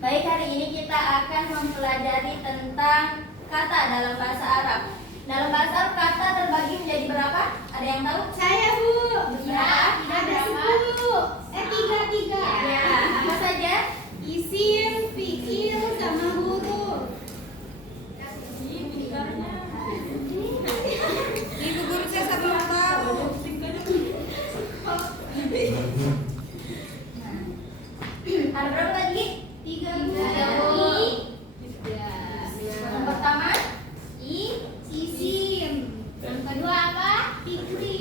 Baik, hari ini kita akan mempelajari tentang kata dalam bahasa Arab. Dalam bahasa Arab kata terbagi menjadi berapa? Ada yang tahu? Saya, Bu. Ya, Ada 10. Tiga. Ya, apa saja? Isim, fi'il, sama huruf. Ibu guru saya belum tahu. Ada berapa lagi? 3. Yang pertama, Isim. Yang kedua apa? Fikri.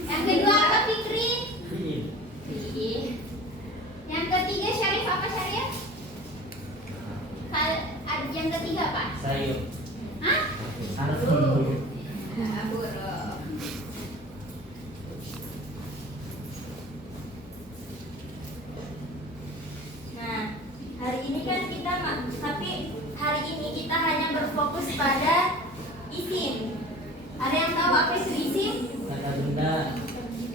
Yang kedua apa, Fikri? Yang ketiga Syarif apa, Syarif? Yang ketiga apa? Sayur. Hah? Buruk. Buruk. nah hari ini kan kita hanya berfokus pada isim. Ada yang tahu apa itu isim? Kata benda.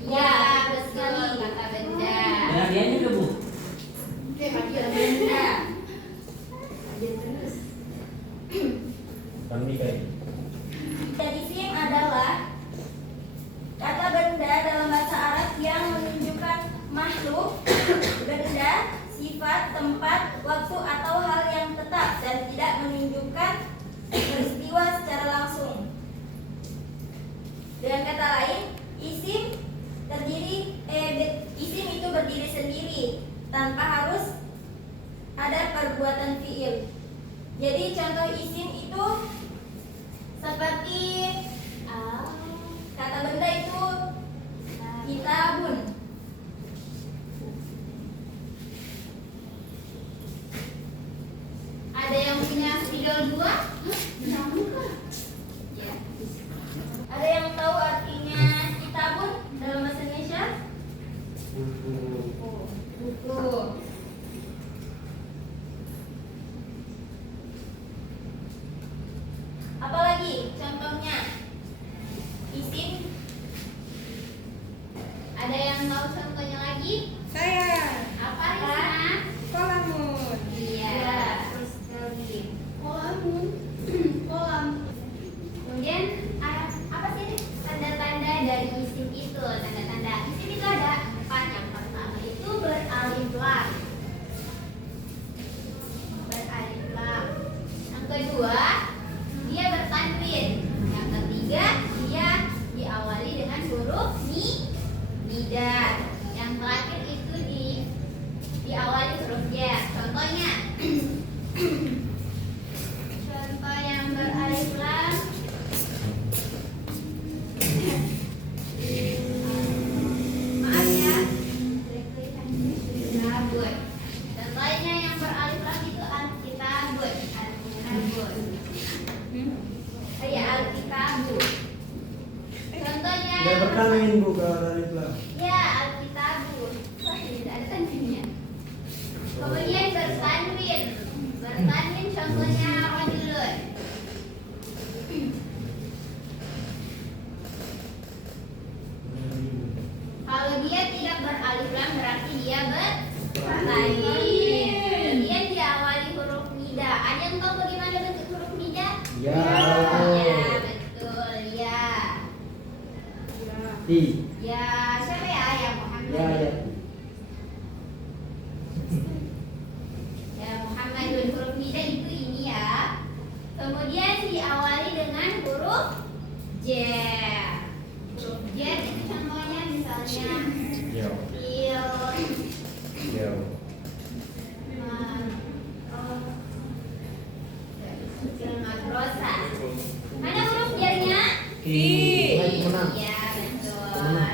Ya, betul, kata benda. Pengertiannya juga, Bu. Kata benda. Kami kayak. Dan isim adalah kata benda dalam bahasa Arab yang menunjukkan makhluk, benda, sifat, tempat, waktu atau hal yang tetap dan tidak menunjukkan peristiwa secara langsung. Dengan kata lain, isim itu berdiri sendiri tanpa harus ada perbuatan fiil. Jadi contoh isim itu seperti kata benda itu kitabun. Ada yang punya spidol 2? Ya. Ada yang tahu artinya kitabun dalam bahasa Indonesia? Buku. Apalagi contohnya isim? Ada yang tahu contohnya lagi? Saya Apa, Rina? Kolamun. Iya, terus sekali. Kolam. Kemudian apa sih tanda-tanda dari isim itu? Tanda-tanda isim itu ada 4. Yang pertama itu beralif lam. Beralif lam. Yang kedua, dia bertanwin. Yang ketiga, dia diawali dengan huruf nida. Yang terakhir itu diawali huruf ya. Contohnya contoh yang beralif lam, maaf ya, kitabun. Contohnya yang beralif lam itu alkitabun. Ya, alkitabun. Contohnya Tidak yang bertanwin, Bu, kalau dari pelan. ya, alkitabun. Wah, tidak ada tanwinnya. Kemudian bertanwin. Bertanwin contohnya rajulun. Kalau dia tidak beralif lam berarti dia bertanwin. Kemudian diawali huruf nida. Ada yang tahu bagaimana bentuk huruf nida? Ya. Ya, betul. Ya. I. Ya, siapa ya? Ya, Muhammad. Ya. Ya, Muhammadun. Huruf nida itu ini ya. Kemudian diawali dengan huruf J. Huruf J itu contohnya misalnya Yo. il, Yo. madrasah. Mana huruf J-nya? I. Menang. Iya, betul.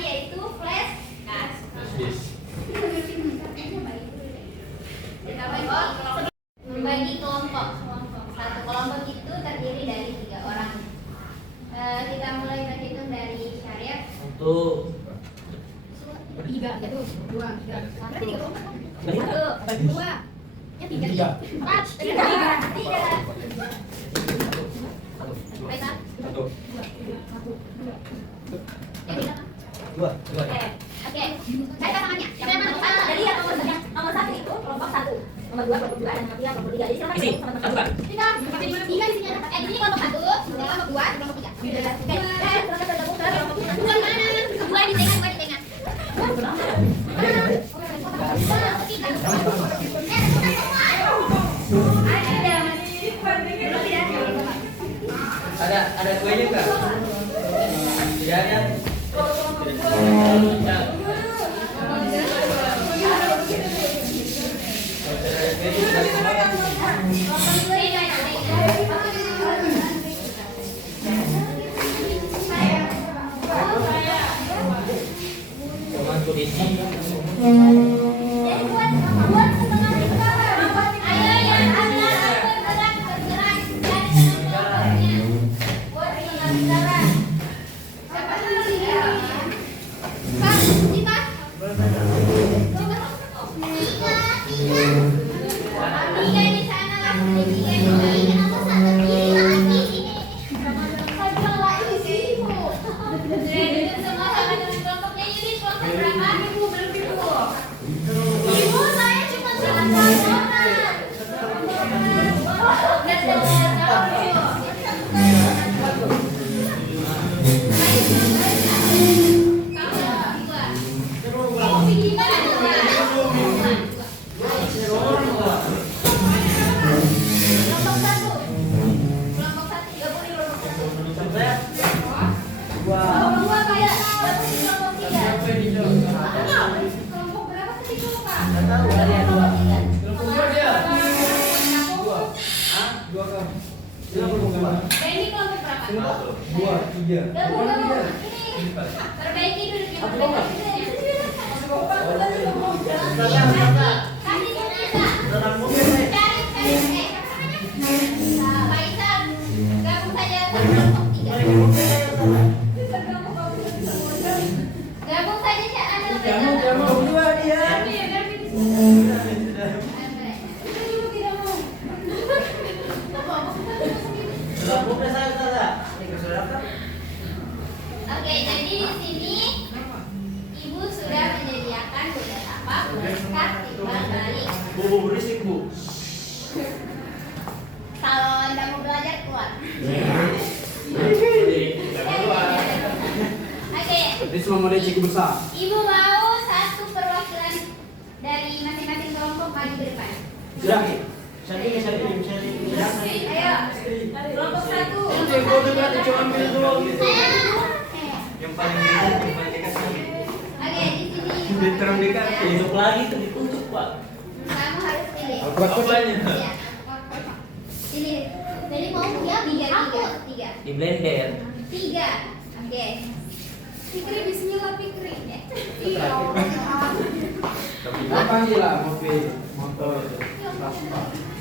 yaitu flashcard. Kita membagi kelompok. Satu kelompok itu terdiri dari 3 orang. Kita mulai berhitung dari Syariat. 1, 3, 2, 3. Berarti 3 kelompok. 1, 2, 3, 4, 2. Oke, saya tangannya. Siapa yang mana? Jadi yang nomor 1 itu kelompok 1, nomor 2 kelompok 2, dan nomor 3 kelompok 3. Jadi silakan isi, sama-sama. satu kan? Tiga isinya. Ini kelompok 1, kelompok 2, kelompok 3. Oke, silakan bergabung ke kelompok 3. Dua mana? Dua di tengah, dua di tengah. Ada kuenya enggak? Tidak ada. Temanku di sini. Jadi buat setengah lingkaran. Ayo yang bergerak. Dari kelompoknya. Buat setengah lingkaran. Siapa dulu ini? Kak, Cita. Tiga di sana, langsung di tiga di sini. Aku satu kiri lagi. Kacau lagi sih. Sudah duduk semua sama dengan kelompoknya. Yudi kelompok berapa? Ibu, saya cuma sama orang. Ini kelompok berapa? 2, 3. Gabung. Ini perbaiki dulu yang perbaiki. Kasih kita. Cari. Faisal, gabung saja sama kelompok 3. Gabung saja Cak. Kamu 2 dia. Oke, jadi di sini Ibu sudah menyediakan beberapa flashcard timbal balik. Bu, berisik, Bu. Kalau Anda mau belajar keluar. Oke, Ini semua mau cek besar. Ibu mau satu perwakilan dari masing-masing kelompok maju ke depan. Sudah. Ayo. Kelompok 1. Yang paling dekat sini. Oke, di sini Di terang dekat. Tunjuk lagi tuh ditunjuk, Pak. kamu harus pilih. Apanya? Ya. Pilih. Jadi mau ya tiga. Di blender. 3. Oke. Fikri bismillah Fikri. Iya. Apa sih lah motor itu?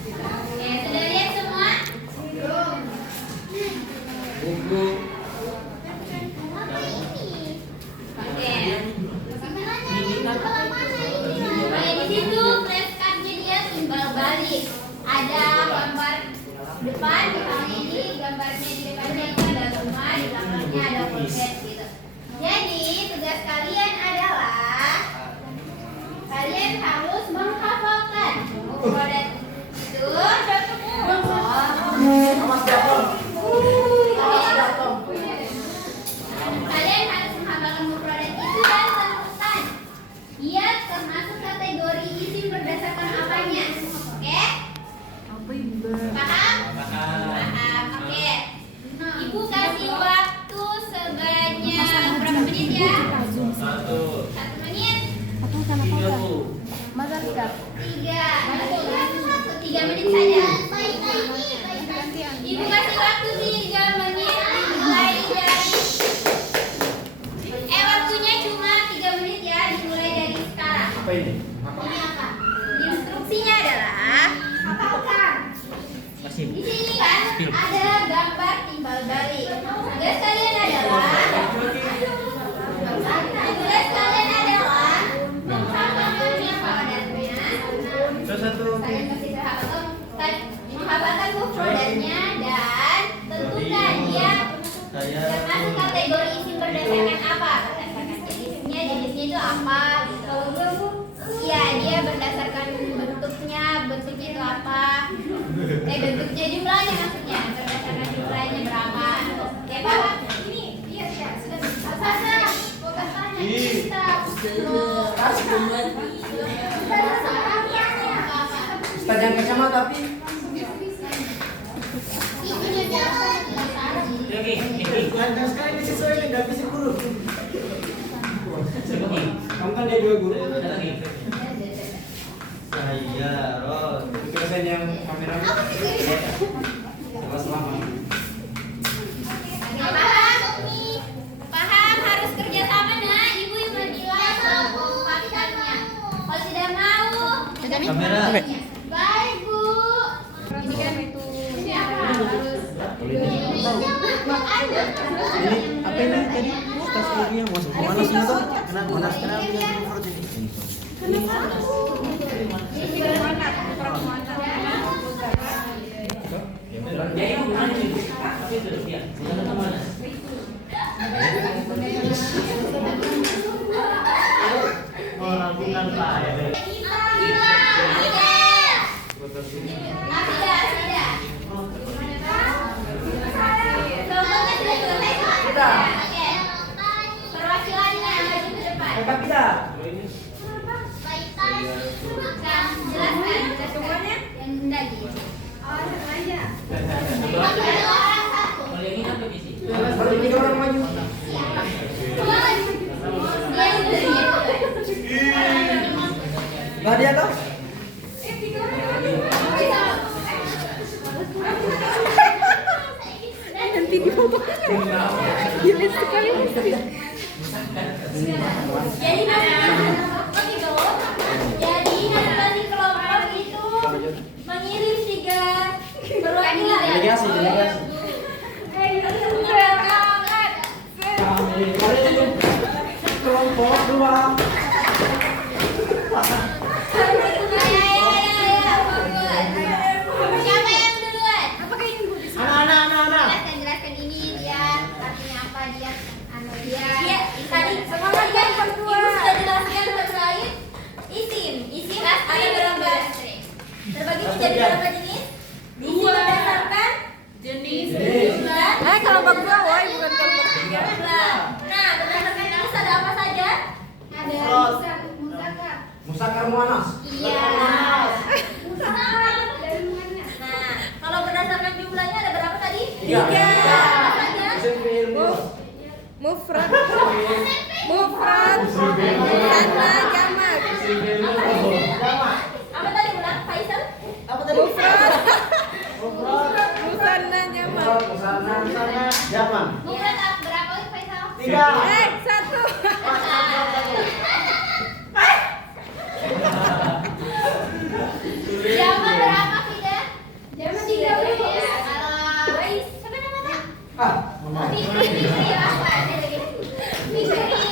Oke, sudah lihat semua? Buku. Oke. Oke, di situ flashcardnya dia timbal balik. Ada gambar depan, misalnya ini gambarnya di depannya itu ada rumah, di belakangnya ada portret gitu. Jadi tugas kalian adalah kalian harus menghafalkan produk itu. Kalian harus menghafalkan produk itu dan tentukan dia termasuk kategori isim berdasarkan apanya. Oke? Paham? Paham. Oke. Ibu kasih waktu sebanyak berapa menit ya? 1 menit. 3 menit saja. Ibu kasih waktu 3 menit mulai dari waktunya cukup. Apa ini? Ini apa? Instruksinya adalah hafalkan. Masih. Di sini kan ada gambar timbal balik. Tugas kalian adalah Terus satu. kalian mesti menghafalkan mufradatnya dan tentukan dia Saya termasuk kategori isim berdasarkan apa? Berdasarkan jenisnya itu apa? Iya, dia berdasarkan bentuknya itu apa? Bentuknya jumlahnya maksudnya, berdasarkan jumlahnya berapa? Ya Pak, ini iya sudah sana, fokus tanya kita. Ustaz yang kacamata tapi Oke, Anda sekarang ini siswa ini nggak bisa guru. Oke. Kamu kan dia juga guru. Ada lagi. Saya Ros. Itu saya yang kamera. Selamat. Paham harus kerja sama nah, ibu yang menilai faktornya. Kalau tidak mau, Kamera. baik bu. Ini kan itu Siapa? harus Ini apa ini tadi? Ustaz lagi yang masuk kemana sih itu? Kenapa yang menurut ini? Ya itu bukan itu. Tapi itu ya. Bukan kemana? Melakukan apa ya? Perwakilannya maju ke depan. Kakak tidak. Jelaskan semuanya yang tadi. Ada orang satu. Kalau yang ini apa di sini? Baru tiga orang maju. Dia sendiri. Gak dia toh? nanti di foto. Gila sekali. Jadi masing-masing kelompok itu mengirim 3 perwakilan. Delegasi. Kami kelompok 2. Siapa yang duluan? Anak. Jelaskan ini dia artinya apa dia? Dia. Iya, tadi semangat kan berdua. Ibu sudah jelaskan terkait isim. Isim ada berapa? Terbagi menjadi berapa jenis? Isim berdasarkan Jenis. jumlah. Kelompok 2, woi, bukan kelompok 3. Jumlah. Nah, berdasarkan jenis ada apa saja? Ada musaka. Musakar Muanas. Iya. Nah, kalau berdasarkan jumlahnya ada berapa tadi? 3. Apa saja? SMP ilmu. Mufrad. Musanna jamak. Apa tadi ulang? Faisal? Apa tadi? Mufrad. Musanna jamak. Musana Jaman. Mufrad berapa Faisal? 3. 1. Jaman berapa Fida? Jaman 30. Kalau siapa namanya? Ah, Mama. Fikri apa? Fikri.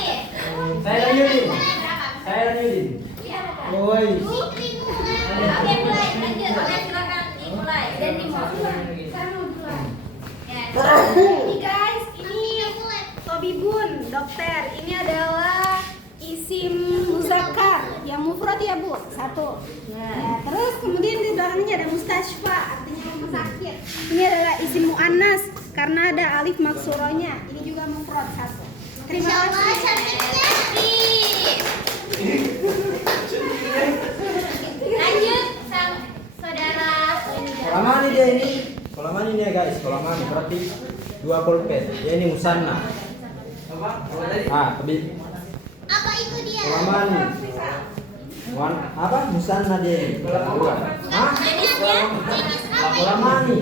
Saya Yudin. Berapa? Saya Yudin. Iya. Woi. Oke, mulai lanjut. Oke, silakan dimulai. Dan dimulai. Ya. Ini guys, ini Tobibun, dokter. Ini adalah isim muzakkar yang mufrad ya Bu, 1. Ya, terus kemudian di belakangnya ada mustashfa, artinya rumah sakit. Ini adalah isim muannas karena ada alif maksuronya. Ini juga mufrad 1. Terima kasih. Lanjut sama saudara Sekolah mana dia ini? Sekolah mana ini ya guys? Sekolah mana? Berarti 2 pulpen. Dia ini Musanna. Ah, tapi apa itu dia? sekolah mana? Apa? Musanna dia ini. Sekolah. Hah? Jenisnya? Sekolah mana?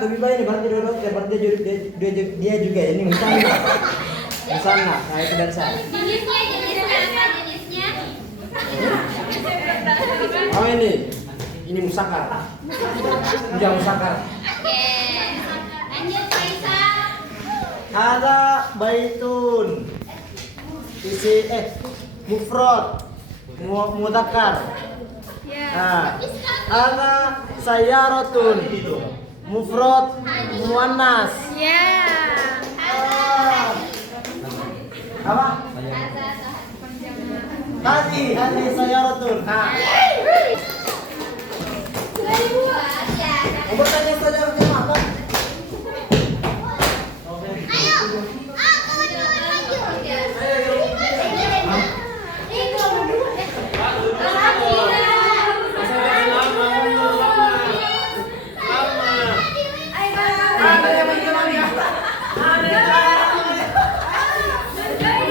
Tobiba ini berarti dokter, berarti dia juga ini Musanna. Musana, kayak kedansa. Jenisnya apa jenisnya? Oh ini musakar. Ujang musakar. Oke. Lanjut Faisal. Ada baitun. Isi mufrad, mudzakkar. Nah, ada sayaratun. Mufrad, muannas. Ya. Apa? Tadi sayaratun. Nah, mau bertanya sayaratun apa?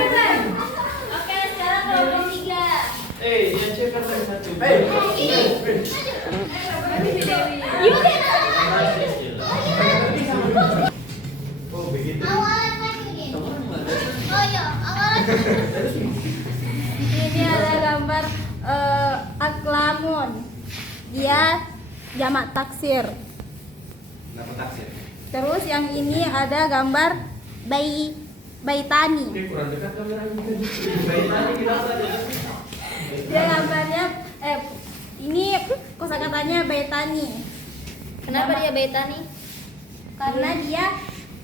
Oke, sekarang kelompok 3. Dia cek kan satu. Oh begitu. Awalan lagi nih. Oh iya, awalan. Ini ada gambar aklamun. Dia jamak taksir. Nama taksir. Terus yang ini ada gambar baitani. Kurang dekat kameranya. Baitani kenapa? Dia gambarnya ini kosakatanya baitani. Kenapa dia baitani? Karena dia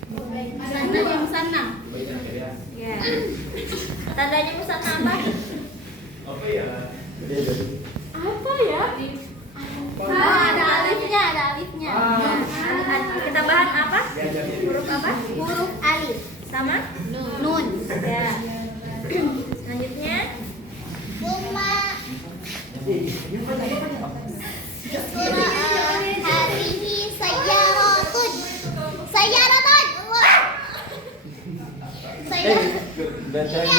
tandanya musanna. Ya. Tandanya musanna apa? Apa ya? Apa ya? Oh, ada alifnya, ada alifnya. Kita bahan apa? Huruf apa? Huruf alif. Sama? Nun. Ya. Selanjutnya Buma. Hadihi sayyaratun. Sayyaratun. Ini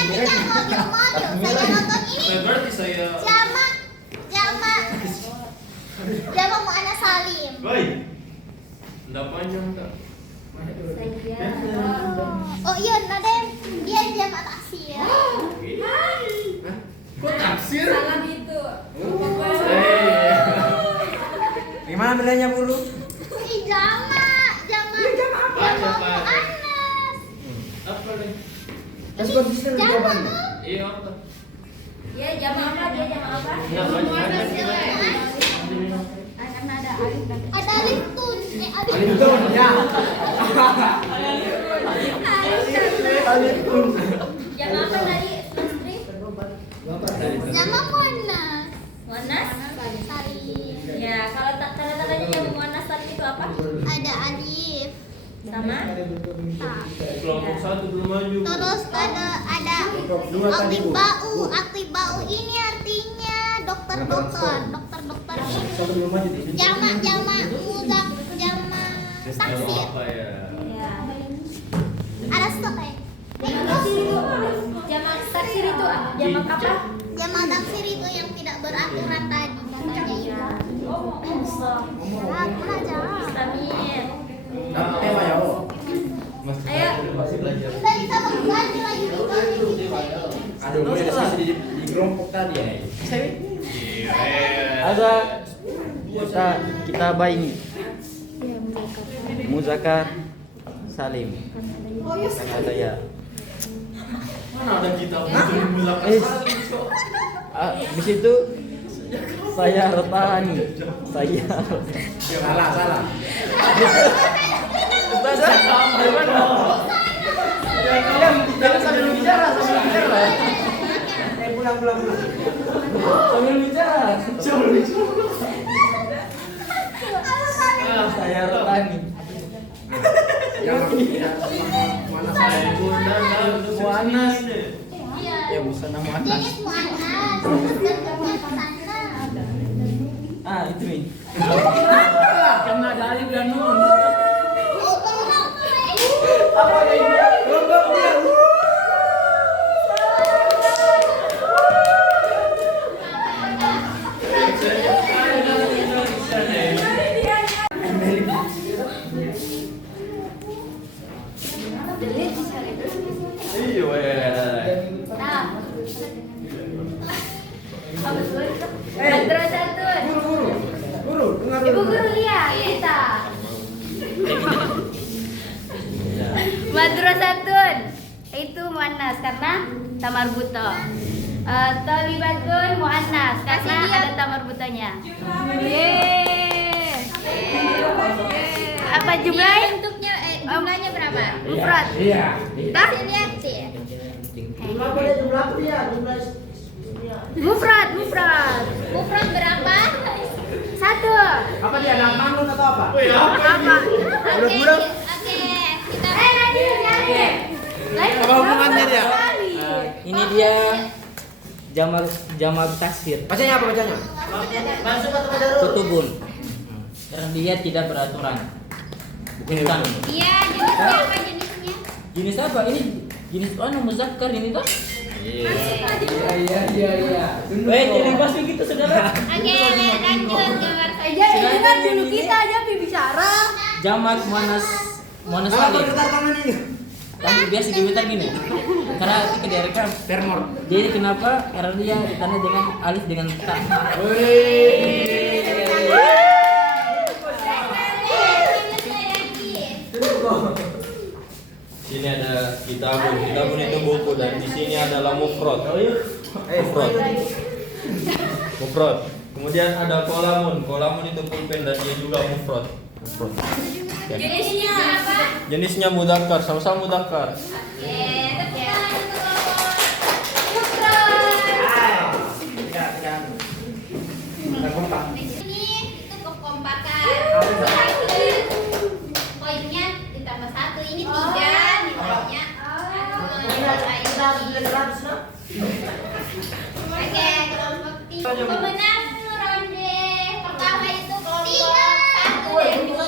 artinya mobil-mobil. Sayyaratun ini Berarti saya. jamak muannas salim. Baik. Enggak panjang tak? Oh iya, Naden, dia jamak taksir. Kok taksir? salam itu. Gimana bilangnya Buru? Ih, jamak muannas. Apa nih? Kan konsisten Jamak jawabannya. tuh. Iya apa? Ya, jamak apa? Dia jamak apa? Enggak panjang. Karena ada alif dan Ada alif tun. Alifun ya. Alifun. jamak apa tadi? Lestri? Jamak muannas Muannas? salim. Ya, kalau tanda-tandanya yang muannas tadi itu apa? Ada alif. Sama? Kelompok satu belum maju. Terus ada Dua tadi, Bu. aktibau ini artinya dokter-dokter ini. Satu belum maju di sini. Jamak taksir. Apa ya? Ya. Ada stok ya. Jamak taksir itu jamak apa? Jamak taksir itu yang tidak beraturan tadi katanya ya. Berat jamak. Amin. Tema ya, Bu. Ayo. Masih belajar. Kita bisa mengganti lagi Aduh, gue di kelompok tadi ya. Ada kita bayi Muzakkar Salim. Ada ya. Mana ada kita untuk melakukan Di situ saya Rotani. Saya salah. Jangan sambil bicara. Pulang. Sambil bicara. Saya Rotani. Muannas. Ya bisa nama Muannas. jenis muannas bentuknya ke sana. Itu nih. karena ada alif dan nun. Apa ini? Kelompok dia. Delete. Iya, Nah. Madrasatun. Guru, dengar Ibu guru lihat kita. Madrasatun itu muannas karena tamarbuto. Thalibatun muannas karena ada tamarbutonya. Apa jumlahnya? Jumlahnya berapa? Mufrad. Iya. Kita lihat sih. Jumlah dia. Mufrad berapa? 1. Apa dia anak manun atau apa? Apa? Budak-budak. Oke, kita lanjut. Apa hubungannya dia? Ini dia jamak taksir. Bacanya apa bacanya? Tutubun. Karena dia tidak beraturan. Bukan. Iya, jenisnya apa jenisnya? Jenis apa? Ini jenis muzakkar ini tuh. Iya. Jadi pasti gitu saudara. Oke, lanjut gambar saja. Ini kan dulu kita aja bicara. Jamak muannas salim. Bergetar tangan ini. Tapi biasa gemetar gini. Karena itu direkam Termor. Jadi kenapa? Karena dia ditanda dengan alif dengan ta. Sini ada kitabun itu buku dan di sini adalah mufrad. Mufrad. Kemudian ada kolamun itu pulpen dan dia juga mufrad. Jenisnya apa? Jenisnya mudzakkar, sama-sama mudzakkar. Oke, tekan ini itu kekompakan. Poinnya ditambah 1. Ini 3 nilainya. Oke, kelompok 3. Pemenang ronde pertama itu kelompok 1 dan 2.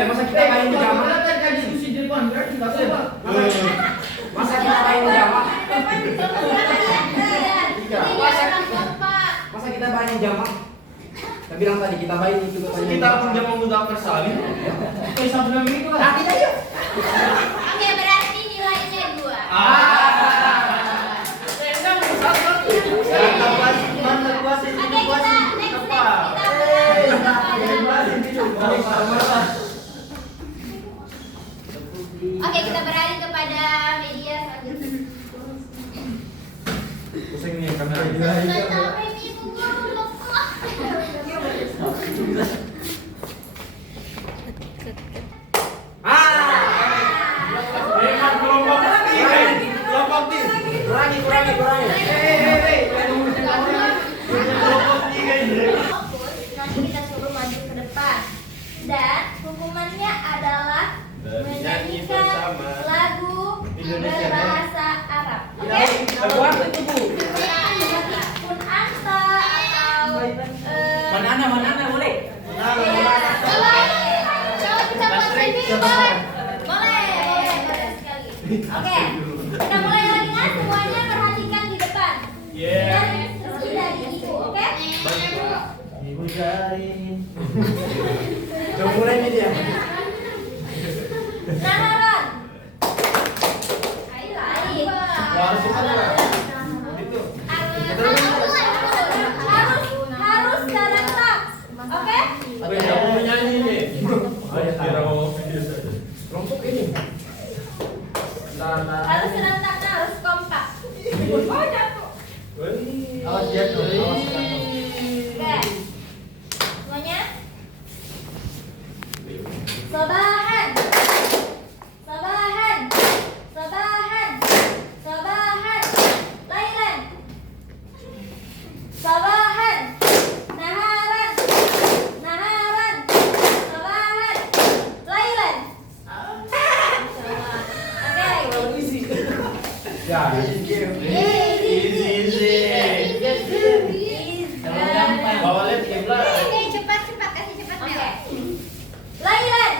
Masa kita main jamak? Masa kita main jamak? Masa kita main jamak? Saya bilang tadi kita main itu katanya. Kita pun jamak mudzakkar salim. Sampai itu lah. Kita yuk. Oke, berarti nilainya 2. Oke, kita beralih kepada media selanjutnya. Pusing nih kamera. Nggak tahu ini guru lupa. Kurangi. Nanti kita suruh maju ke depan. Dan hukumannya adalah Nyanyi menyanyikan bersama lagu Indonesia berbahasa Arab. Oke? Lagu apa itu, Bu? Pun anta atau Mana boleh? Coba kita buat sendiri, boleh? boleh sekali. Oke, kita mulai lagi kan? Semuanya perhatikan di depan. Dan instruksi dari ibu, oke? Ibu Jarin. Coba mulai nih dia. Naharan. Ayo. Harus cepat lah. Harus serentak. Oke? Apa yang kamu menyanyi nih? Ayo kira mau video saja. Kelompok ini. Harus serentak, harus kompak. Oh, jatuh. Awas jatuh. Oke. Semuanya. Sabahan. Lailan. Sabahan. Naharan. Sabahan. Lailan. Oke. Ya. Easy. Bawa lihat kiblat. Ini cepat, kasih cepat Oke. Mel. Lailan.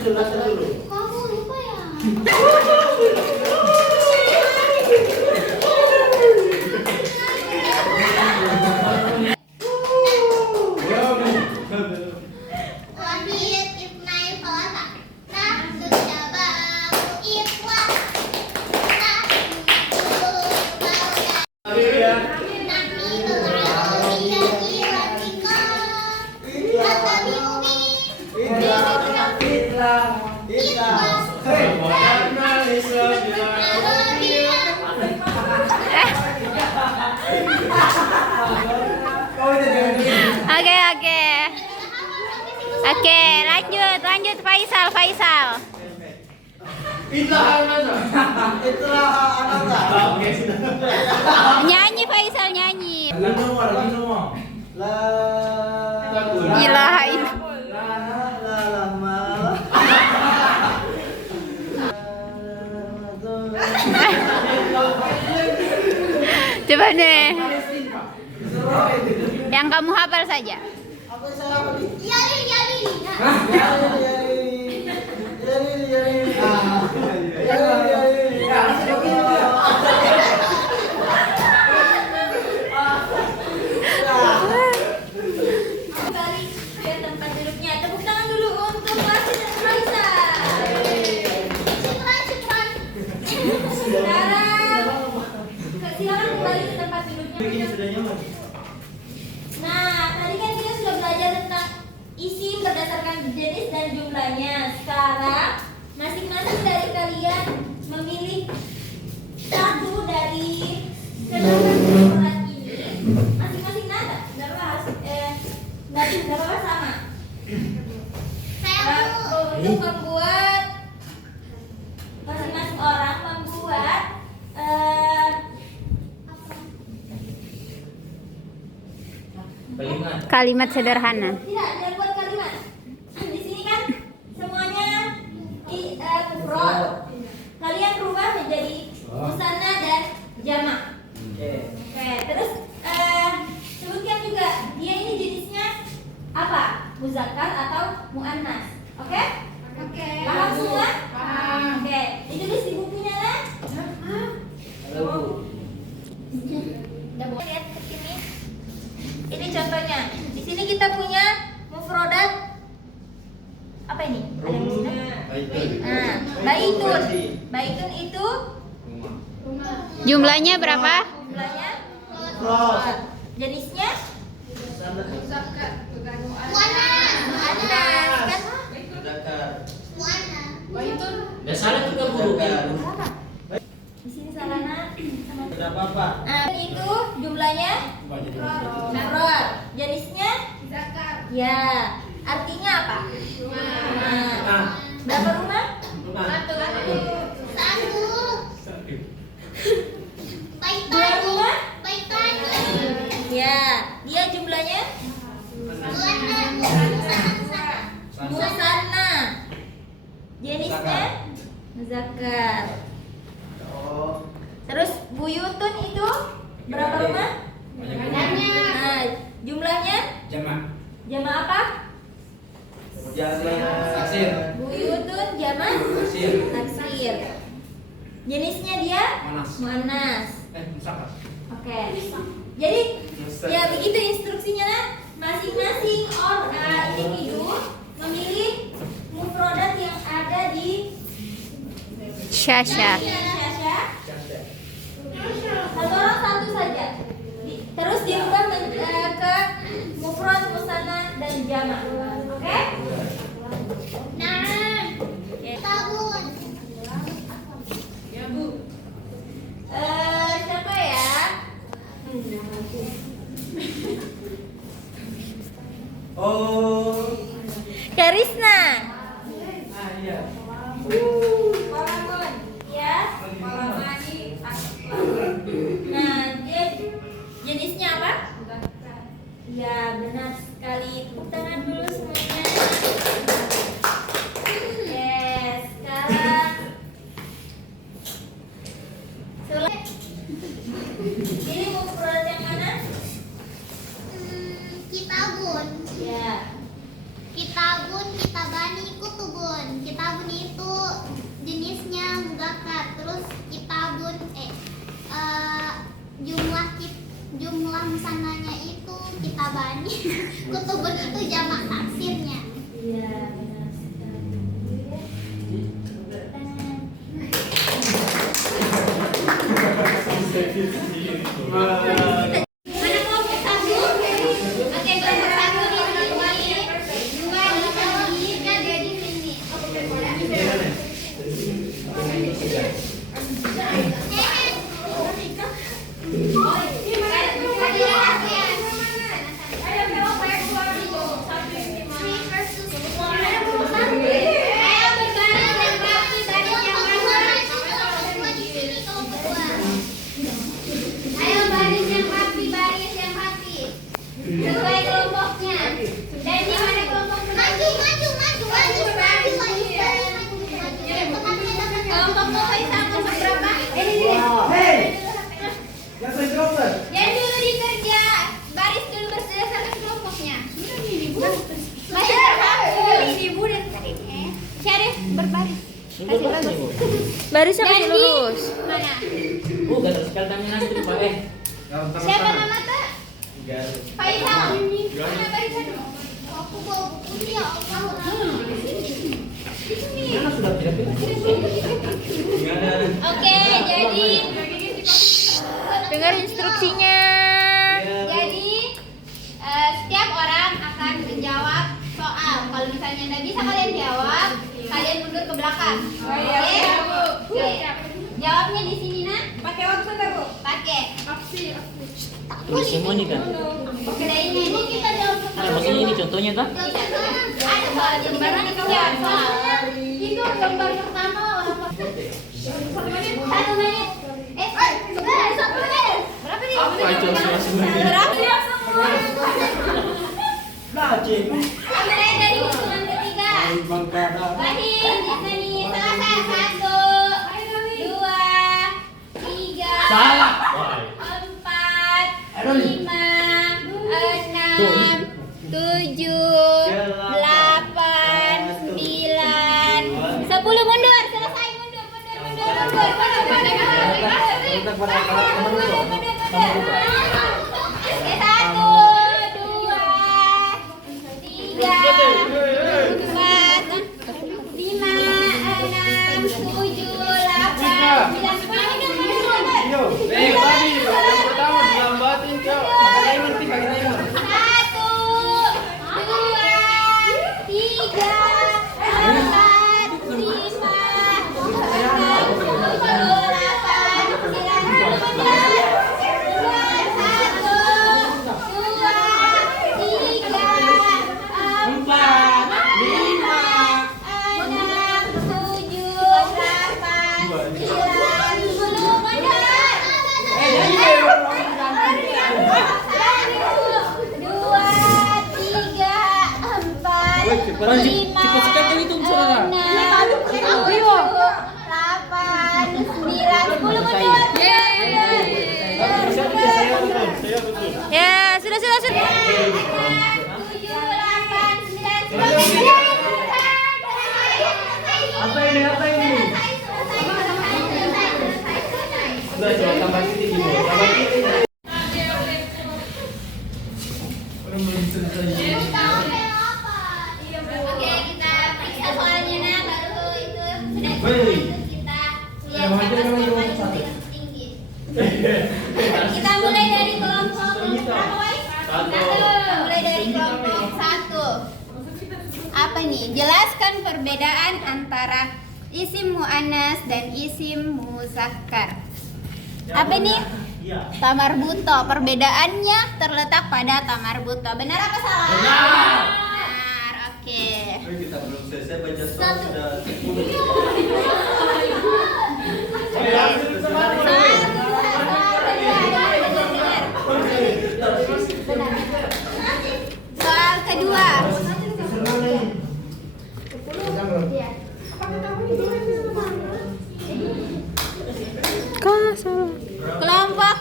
Dasar dulu. Kamu lupa ya? Wahid ibnai Falata. Nah, sujabahu ikhwah. Nah, Oke, lanjut Faisal. Itulah anak. Oke, sudah. Nyanyi Faisal, nyanyi. Lagi ngomong. La Ilaha illallah. Coba deh. Yang kamu hafal saja. Kembali ke tempat duduknya. Tepuk tangan dulu untuk Wasit dan Raisa. Silakan kembali ke tempat duduknya. Nah, tadi kan kita sudah belajar tentang isim berdasarkan jenis dan jumlahnya. Sekarang masing-masing dari kalian memilih satu dari surat ini. Masing-masing nada. Nggak apa-apa sama. Untuk membuat masing-masing orang membuat Kalimat sederhana. tidak buat kalimat. Di sini kan semuanya mufrad. Kalian rubah menjadi musanna dan jamak. Oke, terus sebutkan juga dia ini jenisnya apa? Muzakkar atau muannas. Oke? Paham semua? Oke, ditulis di bukunya lah. Lihat ke sini. Ini contohnya. Di sini kita punya mufrodat. Apa ini? Ada yang di sini? Nah, baitun. Baitun itu Jumlahnya berapa? jumlahnya jenisnya muannas kan? Nggak salah juga guru. Apa? Di sini salana sama. Tidak apa-apa. Nah, itu jumlahnya mufrad. Jenisnya ya. Artinya apa? Nah, berapa rumah? Dua rumah? Ya, dia jumlahnya musanna. Jenisnya muzakkar. Terus buyutun itu berapa rumah? Nah, jumlahnya jamak apa? Buyutun jamak taksir. Jenisnya dia muannas. Oke. Jadi ya begitu instruksinya lah. Masing-masing individu memilih mufrodat yang ada di Syasha. Syasha. Satu orang satu saja. Terus dirubah ke mufrad, musanna dan jamak. Oke? Ya, Bu. Siapa ya? Karisna. Polagon. Ya. Nah, jenisnya apa? Ya, benar sekali. Tepuk tangan dulu semuanya. Yes, sekarang ini mufrad yang mana? Kitabun, Ya. kitabun, kitabani, kutubun. kitabun itu jenisnya muzakkar. Terus kitabun jumlah musananya itu kitabani. Kutubun itu jamak taksirnya. Iya, benar sekali. Mana kelompok satu? Oke, kelompok satu di sini, dua di sini, tiga di sini. Ayo baris yang rapi, baris yang rapi. Sesuai kelompoknya. Dan ini mana kelompok maju. Kelompok Faisal kelompok berapa? Yang dulu dikerja baris dulu berdasarkan kelompoknya. Baris ibu dan Syarif berbaris. Barisnya Dan masih di lurus. mana? Gatal sekali tangan itu Pak. Siapa nama tak? Faisal. Mana Faisal? Aku bawa putih ya Allah. Sudah tidak Oke, jadi Dengar instruksinya. Jadi setiap orang akan menjawab soal. Kalau misalnya nggak bisa kalian jawab, kalian mundur ke belakang. Oke. Jawabnya di sini nah. Pakai waktu nggak Bu? Pakai. tulis semua nih kan. Kedainya ini kita jawab. Nah, maksudnya ini contohnya kah? Ada soal gambaran itu ya soal. Itu gambar pertama orang. 1 menit. Satu menit. Berapa nih? Berapa ya semua? Mulai dari usulan ketiga. Bahin di sini selesai 1, 2, 3, Salah. 4, 5, 6, 7, 8, 9, 10 mundur. Selesai mundur. Cepat sekali itu saudara. 6, 7, 8, 9, 10 mundur. Ya, sudah. 7, 8, 9, 10. Apa ini? Sudah coba tambah sedikit dulu. Tambah sedikit. Oke, kita periksa soalnya nah baru itu sudah Woi. kita lihat Yang wajib siapa namanya skor satu. paling tinggi. Kita mulai dari kelompok berapa, Wais? Kita mulai dari kelompok 1. Apa nih? Jelaskan perbedaan antara isim muannas dan isim muzakkar. Apa nih? Tamarbuto. Perbedaannya terletak pada tamarbuto. Benar apa salah? Benar. Oke. Kita belum selesai baca Satu. Soal kedua. Kelompok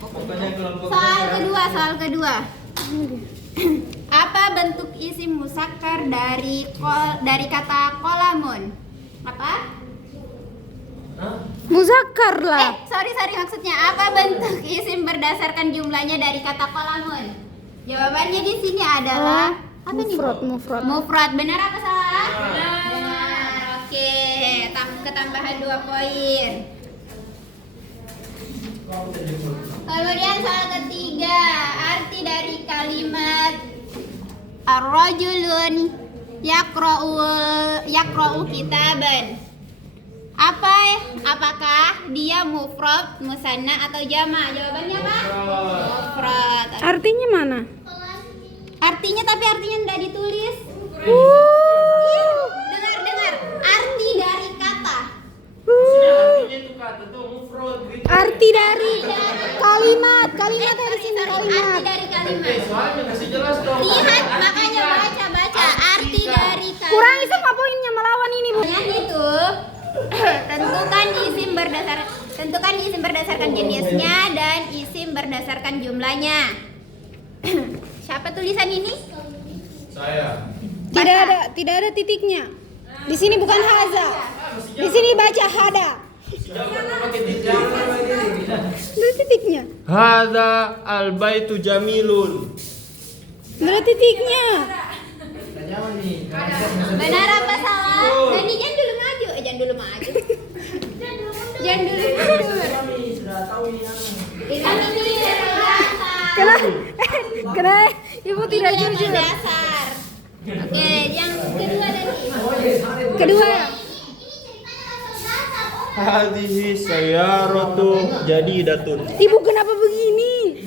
Pokoknya kelompok soal kedua. Apa bentuk isim muzakkar dari kata kolamun. Apa? Muzakkar lah. Sorry maksudnya apa bentuk isim berdasarkan jumlahnya dari kata kolamun? Jawabannya di sini adalah apa nih? Mufrad. Mufrad. Benar apa salah? Benar. Oke, ketambahan 2 poin. Kemudian soal ketiga, arti dari kalimat ar-rajulun yaqra'u kitaban. Apakah dia mufrad, musanna atau jama'? Jawabannya apa? Mufrad. Artinya mana? Artinya tidak ditulis. Dengar. Arti dari kata. Artinya itu kata tuh mufrad. Arti dari kalimat dari sini Arti kalimat. dari kalimat. Soalnya kasih jelas dong. Lihat, makanya baca arti dari kalimat. Kurangi semua poinnya melawan ini, Bu. Yang itu tentukan isim berdasarkan jenisnya dan isim berdasarkan jumlahnya. Siapa tulisan ini? Saya. Tidak ada titiknya. Di sini bukan haza. Di sini baca hada. Ada titiknya. Hadza al-baitu jamilun. Ada titiknya. Benar apa salah? Dani jangan dulu maju. Jangan dulu mundur. Ini tulis dari dasar. Karena Ibu tidak Ini jujur. yang dasar. Oke, yang kedua Dani. Kedua. Hadhihi sayyaratu jadidatun. Ibu kenapa begini?